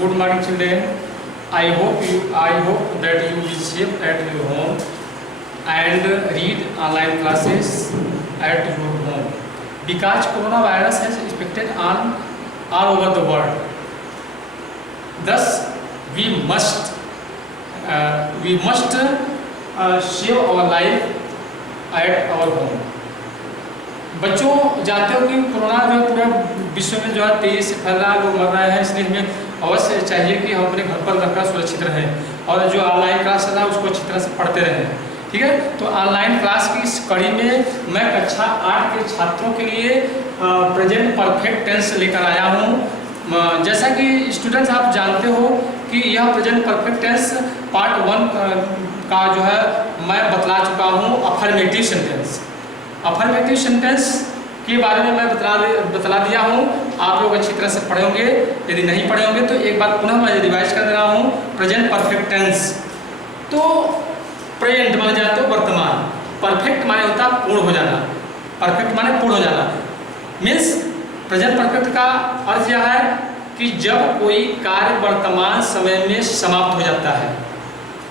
Good morning, children. I hope that you will safe at your home and read online classes at your home because coronavirus has affected on all over the world. Thus, we must save our life at our home. बच्चों जानते हो कि corona जो है पूरा विश्व में जो है तेजी से फैल रहा है, लोग मर रहे हैं, इसलिए हमें अवश्य चाहिए कि हम अपने घर पर रहकर सुरक्षित रहें और जो ऑनलाइन क्लास चल रहा है उसको अच्छी तरह से पढ़ते रहें। ठीक है, तो ऑनलाइन क्लास की इस कड़ी में मैं कक्षा 8 के छात्रों के लिए प्रेजेंट परफेक्ट टेंस लेकर आया हूँ। जैसा कि स्टूडेंट्स आप जानते हो कि यह प्रेजेंट परफेक्ट टेंस पार्ट 1 का जो है मैं बतला चुका हूँ। अफर्मेटिव सेंटेंस, अफर्मेटिव सेंटेंस के बारे में मैं बतला दिया हूँ। आप लोग अच्छी तरह से पढ़े होंगे, यदि नहीं पढ़े होंगे तो एक बार पुनः मैं रिवाइज कर दे रहा हूँ। प्रेजेंट परफेक्ट टेंस तो प्रेजेंट माने जाते हो वर्तमान, परफेक्ट माने होता है पूर्ण हो जाना, परफेक्ट माने पूर्ण हो जाना। मीन्स प्रेजेंट परफेक्ट का अर्थ यह है कि जब कोई कार्य वर्तमान समय में समाप्त हो जाता है,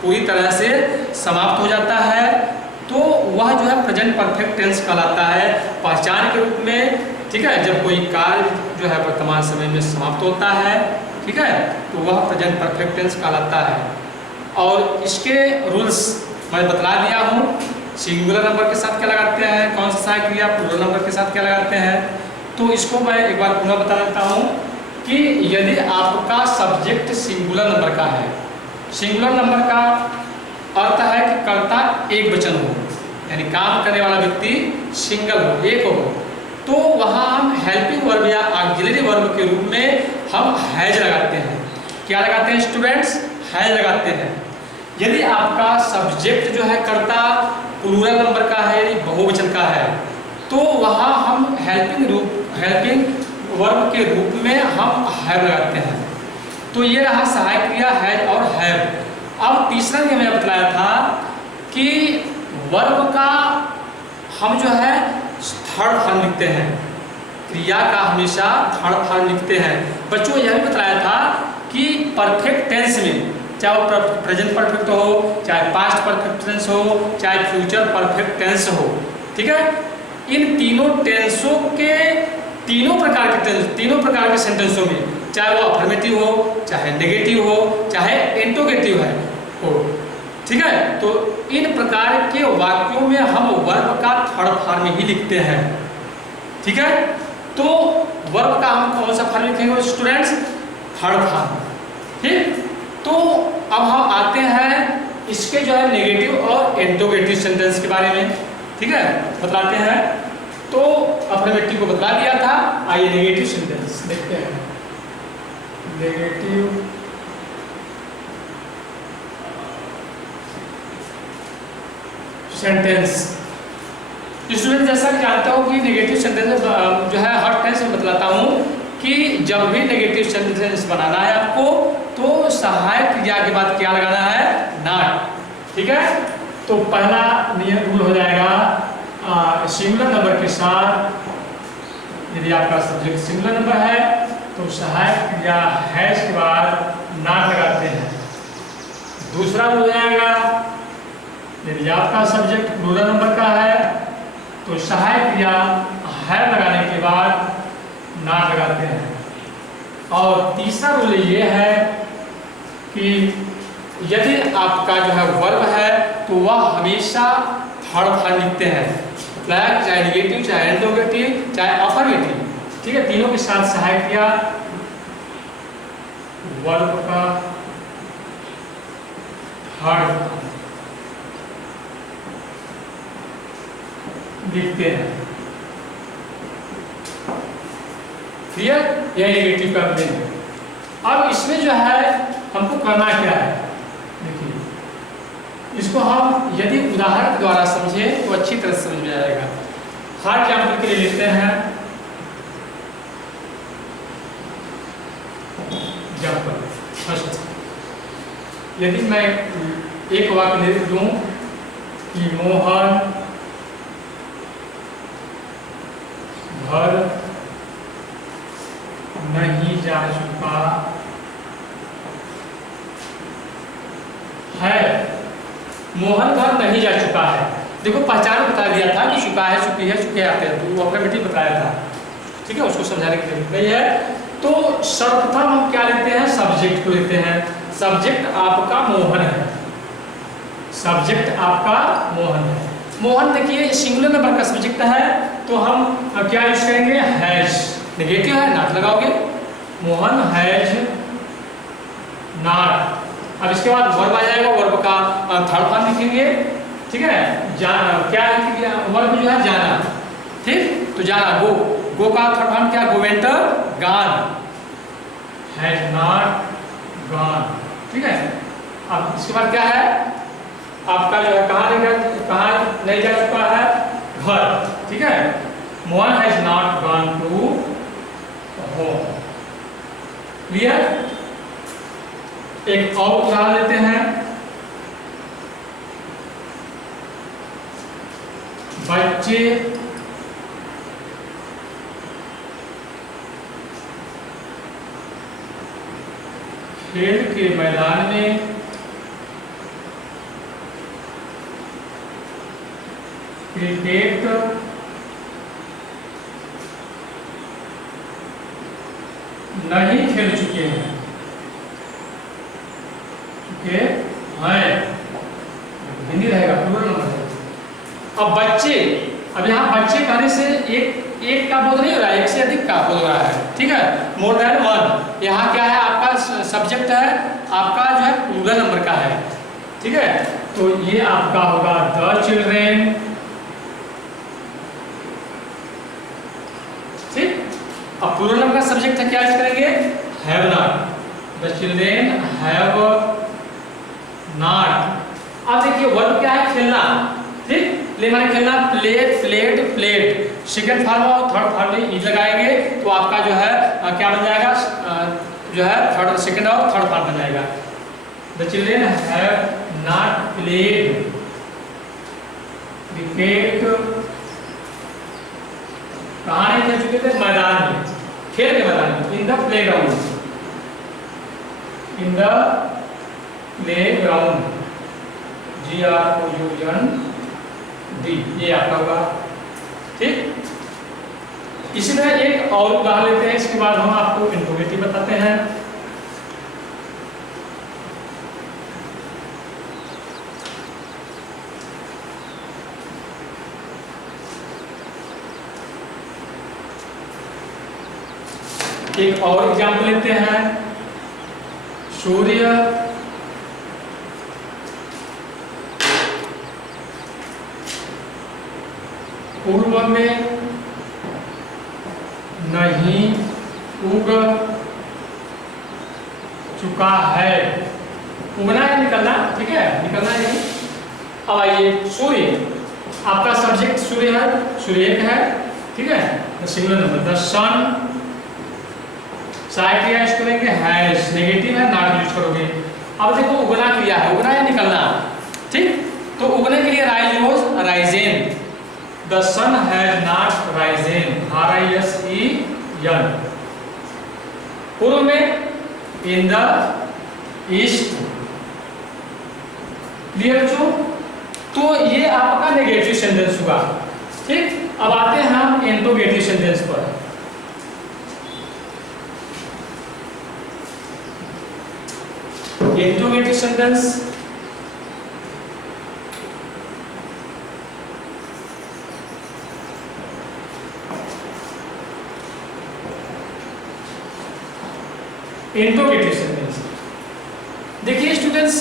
पूरी तरह से समाप्त हो जाता है, तो वह जो है प्रेजेंट परफेक्ट टेंस कहलाता है पहचान के रूप में। ठीक है, जब कोई कार्य जो है वर्तमान समय में समाप्त होता है, ठीक है, तो वह प्रेजेंट परफेक्ट टेंस कहलाता है। और इसके रूल्स मैं बतला दिया हूँ। सिंगुलर नंबर के साथ क्या लगाते हैं, कौन सा सहायक क्रिया, प्लूरल नंबर के साथ क्या लगाते हैं, तो इसको मैं एक बार पुनः बता देता हूँ कि यदि आपका सब्जेक्ट सिंगुलर नंबर का है, सिंगुलर नंबर का अर्थ है कि कर्ता एक वचन हो, यानी काम करने वाला व्यक्ति सिंगल हो, एक हो, तो वहाँ हम हेल्पिंग वर्ब या ऑक्सिलरी वर्ब के रूप में हम हैज लगाते हैं। क्या लगाते हैं स्टूडेंट्स? हैज लगाते हैं। यदि आपका सब्जेक्ट जो है कर्ता प्लूरल नंबर का है, बहुवचन का है, तो वहाँ हम हेल्पिंग वर्ब के रूप में हम हैव लगाते हैं। तो ये रहा सहायक क्रिया हैज और हैव। अब तीसरा ये मैंने बताया था कि वर्ब का हम जो है थर्ड फॉर्म लिखते हैं, क्रिया का हमेशा थर्ड फॉर्म लिखते हैं। बच्चों यह भी बताया था कि परफेक्ट टेंस में, चाहे वो प्रेजेंट परफेक्ट हो, चाहे पास्ट परफेक्ट टेंस हो, चाहे फ्यूचर परफेक्ट टेंस हो, ठीक है, इन तीनों टेंसों के तीनों प्रकार के सेंटेंसों में, चाहे वो अफर्मेटिव हो, चाहे नेगेटिव हो, चाहे इंटरोगेटिव हो, ठीक है, तो इन प्रकार के वाक्यों में हम वर्ब का थर्ड फॉर्म ही लिखते हैं। ठीक है, तो वर्ब का हम कौन सा फॉर्म लिखेंगे स्टूडेंट्स? Third form. ठीक, तो अब हम आते हैं इसके जो है नेगेटिव और इंटरोगेटिव सेंटेंस के बारे में। ठीक है, बतलाते हैं। तो अफर्मेटिव को बतला दिया था, आइए नेगेटिव सेंटेंस देखते हैं। नेगेटिव सेंटेंस स्टूडेंट जैसा कि जानता हो कि नेगेटिव सेंटेंस जो है हर टेंस में बतलाता हूँ कि जब भी नेगेटिव सेंटेंस बनाना है आपको, तो सहायक क्रिया के बाद क्या लगाना है? नॉट। ठीक है, तो पहला नियम रूल हो जाएगा सिंगुलर नंबर के साथ, यदि आपका सब्जेक्ट सिंगुलर नंबर है तो सहायक क्रिया हैज के बाद नॉट लगाते हैं। दूसरा हो जाएगा यदि आपका सब्जेक्ट प्लूरल नंबर का है तो सहायक क्रिया हैव लगाने के बाद नॉट लगाते हैं। और तीसरा रूल ये है कि यदि आपका जो है वर्ब है तो वह हमेशा थर्ड फॉर्म लिखते हैं, चाहे नेगेटिव, चाहे इंटरोगेटिव, चाहे अफर्मेटिव। ठीक है, तीनों के साथ सहायक क्रिया वर्ब का थर्ड लिखते हैं। क्लियर? यह नेगेटिव का रूल है। अब इसमें जो है हमको करना क्या है, देखिए, इसको हम यदि उदाहरण के द्वारा समझें तो अच्छी तरह समझ में आएगा। हर एग्जाम्पल के लिए लेते हैं एग्जाम्पल फर्स्ट। यदि मैं एक वाक्य लिख दूं कि मोहन घर नहीं जा चुका मोहन घर नहीं जा चुका है। देखो पहचान बता दिया था कि चुका है, चुकी है, चुके आते हैं, तो वो ऑटोमेटिक बताया था। ठीक है, उसको समझाने की जरूरत नहीं है। तो सर्वप्रथम हम क्या लेते हैं, सब्जेक्ट को लेते हैं। सब्जेक्ट आपका मोहन है, सब्जेक्ट आपका मोहन है। मोहन देखिए सिंगुलर नंबर का सब्जेक्ट है, तो हम क्या यूज करेंगे, हैज। नेगेटिव है, नॉट लगाओगे, मोहन हैज नॉट। अब इसके बाद वर्ब आ जाएगा, वर्ब का थर्ड फॉर्म लिखेंगे। ठीक है, क्या लिखेंगे, वर्ब जो है जाना। ठीक, तो जाना, गो। गो का थर्ड फॉर्म क्या, go went gone, has not gone. ठीक है, अब इसके बाद क्या है आपका जो है, कहाँ नहीं जा चुका है, घर। ठीक है, Mohan has not gone to home. Clear. एक और उदाहरण लेते हैं। बच्चे खेल के मैदान में क्रिकेट नहीं खेल चुके हैं, हिंदी रहेगा, प्लूरल नंबर है। अब बच्चे, अब यहाँ बच्चे कहने से एक का बोध नहीं हो रहा है, एक से अधिक का बोध हो रहा है। ठीक है, मोर देन वन। यहाँ क्या है, आपका सब्जेक्ट है, आपका जो है प्लूरल नंबर का है। ठीक है, तो ये आपका होगा द चिल्ड्रेन। ठीक, अब प्लूरल नंबर का सब्जेक्ट है, क्या यूज करेंगे, have not. The children have not. अब देखिए वर्ब क्या है, खेलना। ठीक, प्ले माने खेलना, play, played, played. Second form और थर्ड फॉर्म में ई लगाएंगे तो आपका जो है क्या बन जाएगा, जो है थर्ड, सेकंड और थर्ड फॉर्म बन जाएगा। The children have not played cricket. कहाँ नहीं खेल चुके थे, मैदान में, खेल के मैदान में, in the playground, in the playground, GROUND, ये आपका होगा। ठीक, इसी तरह एक और उदाहरण लेते हैं, इसके बाद हम आपको इंट्रोगेटिव बताते हैं। एक और एग्जाम्पल लेते हैं। सूर्य पूर्व में नहीं उग चुका है। उगना है, निकलना। ठीक है, निकलना है। अब आइए, सूर्य, आपका सब्जेक्ट सूर्य है, सूर्य एक है। ठीक है, singular number. The son, side use करेंगे, हैज। नेगेटिव है, नॉट यूज करोगे। अब देखो उगना क्रिया है, उगना या निकलना। ठीक, तो उगने के लिए rise use, risen. The sun has not risen, RISEN। पूर्व में, in the east। क्लियर जो, तो ये आपका नेगेटिव सेंटेंस हुआ। ठीक, अब आते हैं हम इंट्रोगेटिव सेंटेंस पर। Interrogative sentence, interrogative sentence. देखिए स्टूडेंट्स,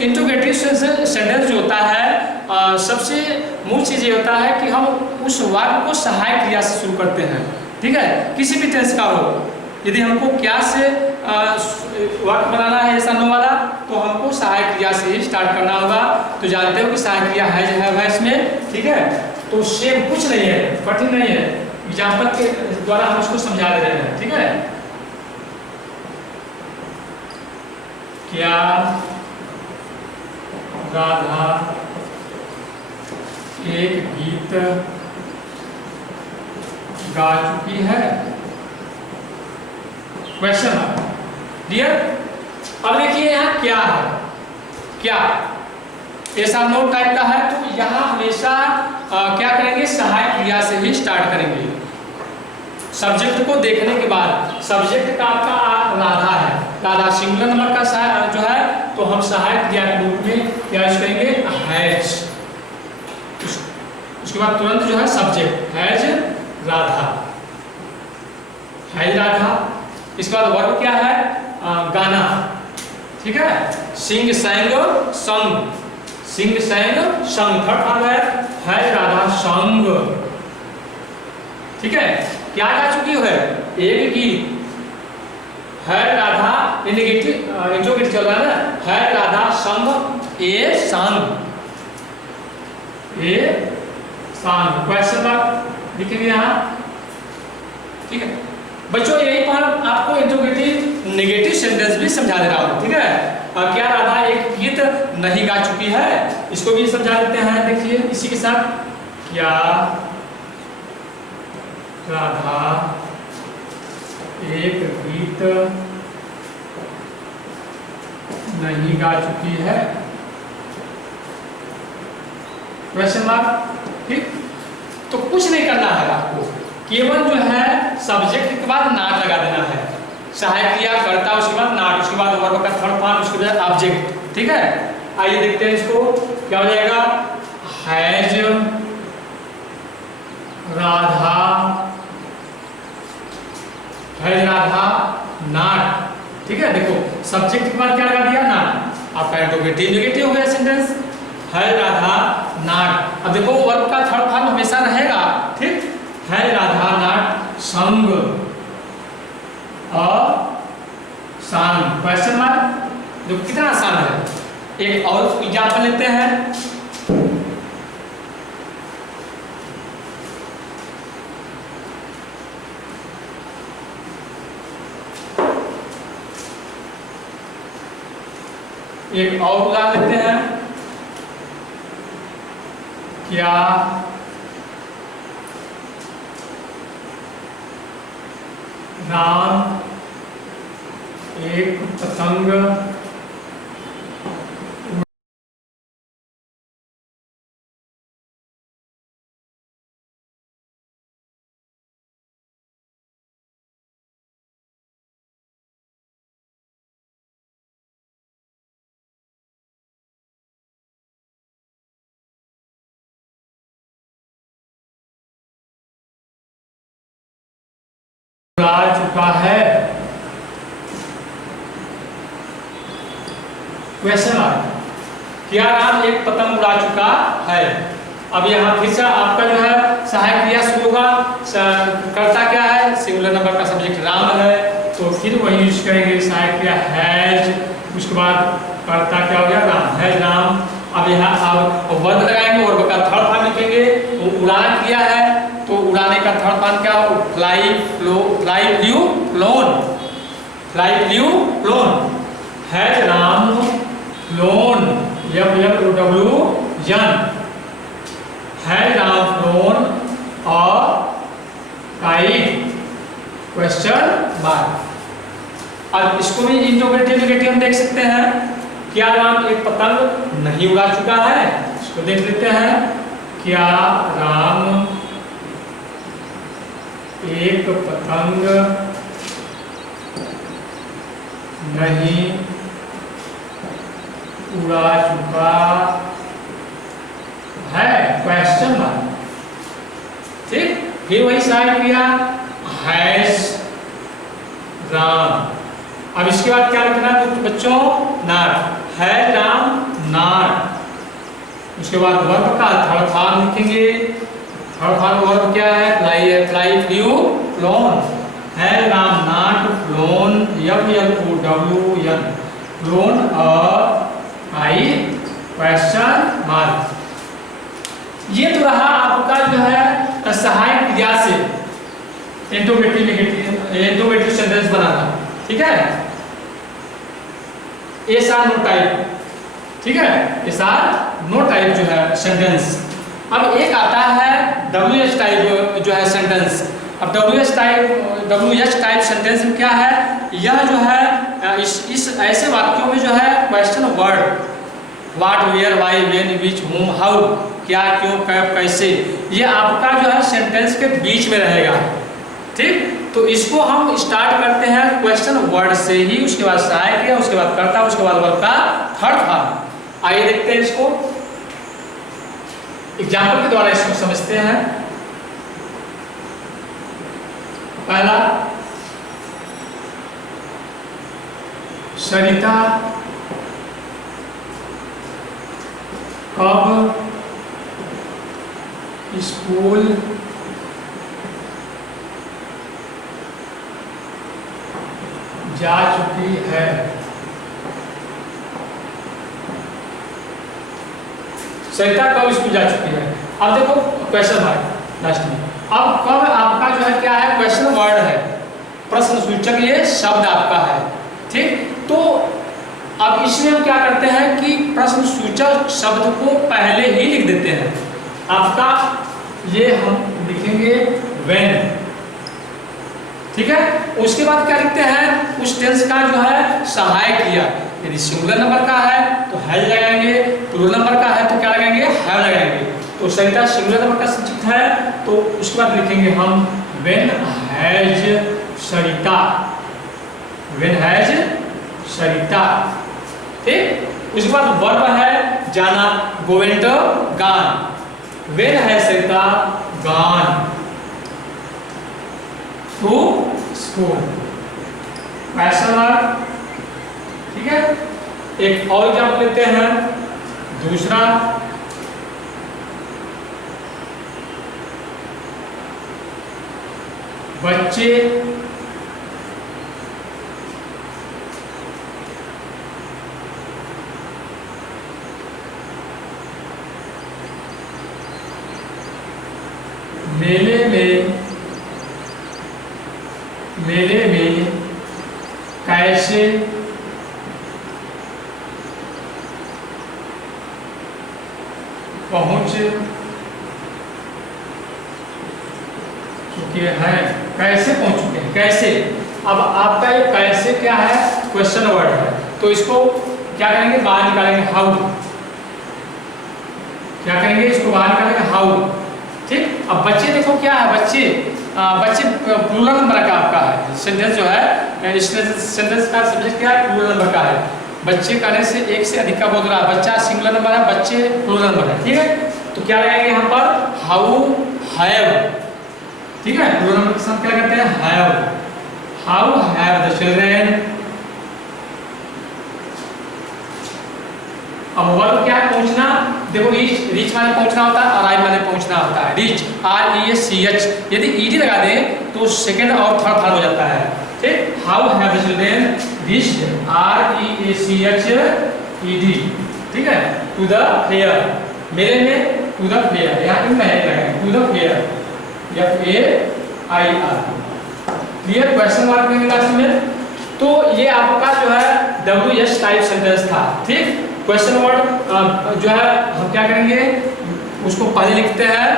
इंट्रोगेटिव सेंटेंस जो होता है, सबसे मूल चीज ये होता है कि हम उस वाक्य को सहायक क्रिया से शुरू करते हैं। ठीक है, किसी भी टेंस का हो, यदि हमको क्या से वाक्य बनाना है ऐसा वाला, तो हमको सहायक क्रिया से ही स्टार्ट करना होगा। तो जानते हो कि सहायक क्रिया है इसमें। ठीक है, तो सेम कुछ नहीं है, कठिन नहीं है, एग्जाम्पल के द्वारा हम इसको समझा दे रहे हैं। ठीक है, क्या राधा एक गीत गा चुकी है, क्वेश्चन डियर। अब देखिए यहाँ क्या है, क्या एस आर नो टाइप का है तो यहाँ हमेशा क्या करेंगे, सहायक क्रिया से ही स्टार्ट करेंगे। सब्जेक्ट को देखने के बाद, सब्जेक्ट का आपका राधा है, राधा सिंगुलर नंबर का जो है तो हम सहायक क्रिया के रूप में क्या यूज करेंगे, हैज। उसके बाद तुरंत जो है subject has Radha, has Radha. इसके बाद वर्ब क्या है, गाना, ठीक है, सिंग सैंग संग, सिंग सैंग संग। थर्ड फॉर्म है राधा संग, ठीक है। क्या गा चुकी है, एक गीत, है राधा इंट्रोगेटिव चल रहा है ना, है राधा संग ए संग, ए संग। क्वेश्चन मार्क लिखेंगे यहाँ, ठीक है बच्चों। यही पर आपको इंट्रोगेटिव नेगेटिव सेंटेंस भी समझा दे रहा हूँ, ठीक है। क्या राधा एक गीत नहीं गा चुकी है, इसको भी समझा देते हैं। देखिए इसी के साथ, क्या राधा एक गीत नहीं गा चुकी है, क्वेश्चन मार्क, ठीक। तो कुछ नहीं करना है आपको, केवल जो है सब्जेक्ट के बाद नाट लगा देना है, सहायक क्रिया करता उसके बाद नाट, उसके बाद वर्ब का थर्ड फॉर्म, उसके बाद ऑब्जेक्ट, ठीक है। आइए देखते हैं इसको, क्या हो जाएगा, हैज राधा, हैज राधा नाट, ठीक है। देखो सब्जेक्ट के बाद क्या लगा दिया, नाट, आपका इंट्रोगेटिव नेगेटिव हो गया सेंटेंस, हैज राधा नाट। अब देखो वर्ब का थर्ड फॉर्म हमेशा रहेगा, ठीक, है राधा नाट संग शान, क्वेश्चन मार्क, जो कितना आसान है। एक और एग्जाम्पल लेते हैं, एक और उदाहरण लेते हैं, क्या राम एक पतंग उड़ा चुका है, क्वेश्चन मार्क। क्या राम एक पतंग उड़ा चुका है। अब यहाँ फिर से आपका जो है सहायक क्रिया शुरू होगा, कर्ता क्या है, सिंगुलर नंबर का सब्जेक्ट राम है, तो फिर वही यूज करेंगे सहायक क्रिया हैज, उसके बाद कर्ता क्या हो गया, राम, हैज राम। अब यहाँ अब वर्ब लगाएंगे, वर्ब का थर्ड फॉर्म लिखेंगे, तो उड़ान क्रिया है तो उड़ाने का थर्ड फॉर्म क्या हो, fly, flow, fly, flew, phloem, fly, flew, phloem. Has Ram phloem, FLOWN, has Ram phloem a kite, question mark. अब इसको भी इंट्रोगेटिव नेगेटिव हम देख सकते हैं, क्या राम एक पतंग नहीं उड़ा चुका है, इसको देख लेते हैं, क्या राम एक पतंग नहीं उड़ा चुका है, क्वेश्चन मार्क, ठीक। फिर वही सहायक क्रिया हैज राम। अब इसके बाद क्या लिखना है बच्चों, नाट, है राम नाट। उसके बाद वर्ब का थर्ड फॉर्म लिखेंगे, थर्ड फॉर्म वर्ब क्या है, फ्लाई है, फ्लाई, फ्लू, फ्लोन, है Ram not flown, FLOWN, flown a kite, question mark. ये तो रहा आपका जो है सहायक क्रिया से इंट्रोगेटिव सेंटेंस बनाना, ठीक है। एस आर नो टाइप, ठीक है, एस आर नो टाइप जो है सेंटेंस। अब एक आता है WH टाइप जो है सेंटेंस। अब WH टाइप सेंटेंस में क्या है, यह जो है इस ऐसे वाक्यों में जो है question word what, where, why, when, which, whom, how, क्या, क्यों, कब, कैसे, ये आपका जो है सेंटेंस के बीच में रहेगा। ठीक, तो इसको हम स्टार्ट करते हैं क्वेश्चन वर्ड से ही, उसके बाद सहायक क्रिया, उसके बाद कर्ता, उसके बाद वर्ब का थर्ड फॉर्म। आइए देखते हैं इसको एग्जाम्पल के द्वारा इसको समझते हैं। पहला, सरिता कब स्कूल जा चुकी है? सरिता कब स्कूल जा चुकी है? अब देखो क्वेश्चन मार्क लास्ट में। अब कब आपका जो है क्या है, क्वेश्चन वर्ड है, प्रश्न सूचक ये शब्द आपका है। ठीक, तो अब इसमें हम क्या करते हैं कि प्रश्न सूचक शब्द को पहले ही लिख देते हैं। आपका ये हम लिखेंगे व्हेन, ठीक है। उसके बाद क्या लिखते हैं, उस टेंस का जो है सहायक क्रिया, यदि सिंगुलर नंबर का है तो हैज लगाएंगे, प्लूरल नंबर का है तो क्या लगाएंगे, हैव लगाएंगे। तो सरिता सिंगुलर नंबर का सब्जेक्ट है तो उसके बाद लिखेंगे हम when has Sarita, when has Sarita. ठीक, उसके बाद वर्ब है जाना, गोवेंट गान, व्हेन हैज सरिता गान टू स्कूल, क्वेश्चन मार्क। ठीक है, एक और एग्जाम्पल लेते हैं, दूसरा, बच्चे मेले में कैसे पहुंच चुके हैं? कैसे पहुंच चुके हैं, कैसे। अब आपका ये कैसे क्या है, क्वेश्चन वर्ड है, तो इसको क्या करेंगे, बाहर निकालेंगे, हाउ। क्या करेंगे, इसको बाहर निकालेंगे, हाउ। ठीक, अब बच्चे देखो क्या है, बच्चे प्लूरल नंबर का आपका है, सेंटेंस जो है, इस सेंटेंस का सब्जेक्ट क्या है, प्लूरल नंबर का है। बच्चे कहने से एक से अधिक का बोल रहा है, बच्चा सिंगुलर नंबर है, बच्चे प्लूरल नंबर है। ठीक है, तो क्या लगाएंगे यहाँ पर, हाउ हैव। ठीक है, प्लूरल नंबर के साथ क्या करते हैं, have, how have the children. अब वर्ब क्या है, पहुंचना, देखो रीच माने पहुंचना होता है, अराइव माने पहुंचना होता है, रीच, REACH। यदि ED लगा दें तो सेकंड और थर्ड फॉर्म हो जाता है। ठीक, how have the children reached, REACHED। ठीक है, टू द फेयर, मेरे में टू द फेयर, यहाँ इन में to the fair, FAIR। Clear, question mark देंगे लास्ट में। तो ये आपका जो है WS टाइप सेंटेंस था। ठीक, क्वेश्चन वर्ड जो है हम क्या करेंगे, उसको पहले लिखते हैं,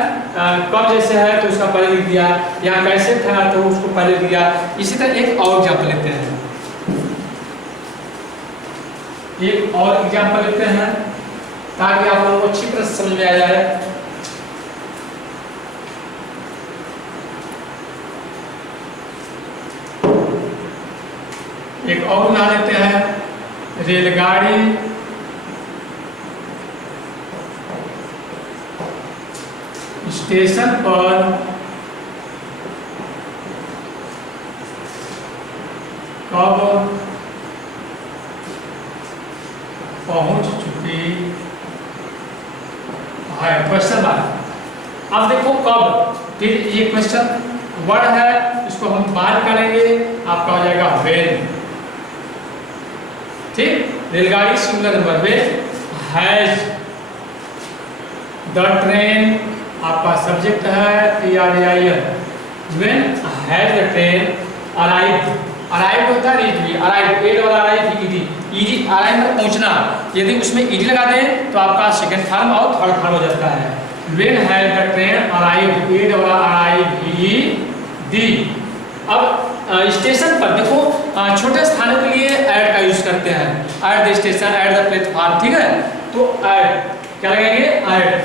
कब जैसे है तो उसका पहले लिख दिया, यहाँ कैसे था तो उसको पहले लिख दिया। इसी तरह एक और एग्जाम्पल लेते हैं, एक और एग्जाम्पल लेते हैं ताकि आप लोगों को अच्छी तरह से समझ में आ जाए। एक और बना लेते हैं, रेलगाड़ी स्टेशन पर कब पहुंच चुकी है, क्वेश्चन मार्क। अब देखो कब, फिर ये क्वेश्चन वर्ड है, इसको हम बाहर करेंगे, आपका हो जाएगा व्हेन। ठीक, रेलगाड़ी सिंगुलर नंबर में, हैज द ट्रेन आपका सब्जेक्ट है, TRAIN। When has the train arrive होता है, रीच भी, अराइव, एड वाला अराइव, ED, अराइव मतलब पहुंचना, यदि उसमें ED लगा दें तो आपका सेकंड फॉर्म और थर्ड फॉर्म हो जाता है। When has the train arrive, ed वाला अराइव, ED। अब स्टेशन पर देखो, छोटे स्थानों के लिए ऐड का यूज करते हैं, at the station, at the platform. ठीक है, तो एट क्या लगाएंगे, at.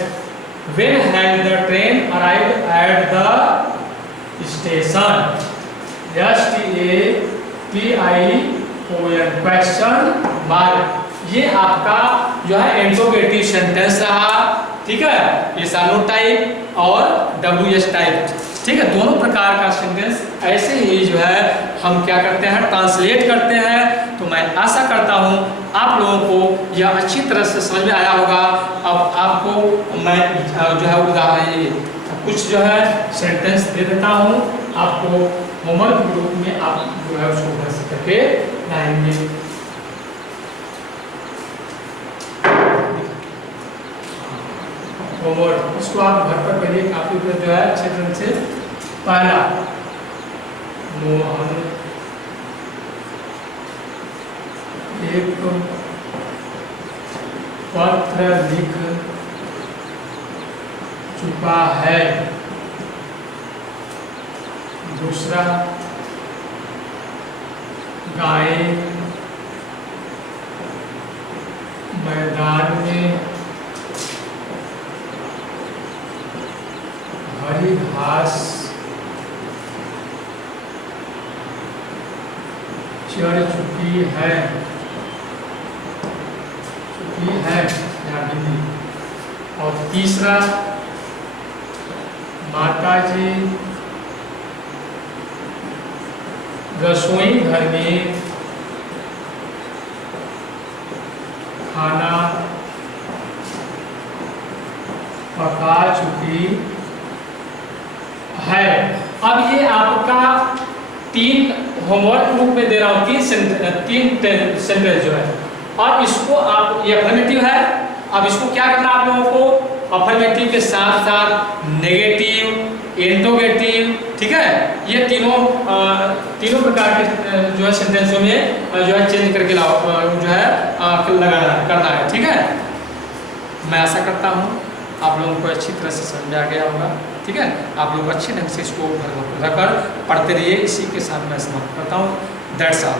When had the train arrived at the station, STATION question mark, ये आपका जो है इंट्रोगेटिव सेंटेंस रहा, ठीक है। ये सानो टाइप और WS टाइप, ठीक है, दोनों प्रकार का सेंटेंस ऐसे ही जो है हम क्या करते हैं, ट्रांसलेट करते हैं। तो मैं आशा करता हूँ आप लोगों को यह अच्छी तरह से समझ में आया होगा। अब आपको मैं जो है उदाहरण कुछ जो है सेंटेंस दे देता हूँ, आपको होमवर्क ग्रुप में आप जो है उसको घर से करके लाएंगे। होमवर्क इसको आप घर पर करिए, काफी जो है अच्छे ढंग से। पहला, मोहन एक पत्र लिख चुका है। दूसरा, गाय मैदान में हरी घास चढ़ चुकी है या हिंदी। और तीसरा, माताजी रसोई घर में खाना पका चुकी है। अब ये आपका 3 होमवर्क ग्रुप में दे रहा हूँ, 3 सेंटेंस जो है। और इसको आप, ये अफर्मेटिव है, अब इसको क्या करना आप लोगों को, अफर्मेटिव के साथ साथ नेगेटिव, इंट्रोगेटिव, ठीक है, ये तीनों प्रकार के जो है सेंटेंसों में जो है चेंज करके लाओ, जो है करना है, ठीक है। मैं आशा करता हूँ आप लोगों को अच्छी तरह से समझ आ गया होगा, ठीक है। आप लोग अच्छे ढंग से इसको घर रखकर पढ़ते रहिए। इसी के साथ मैं समाप्त करता हूँ। That's all.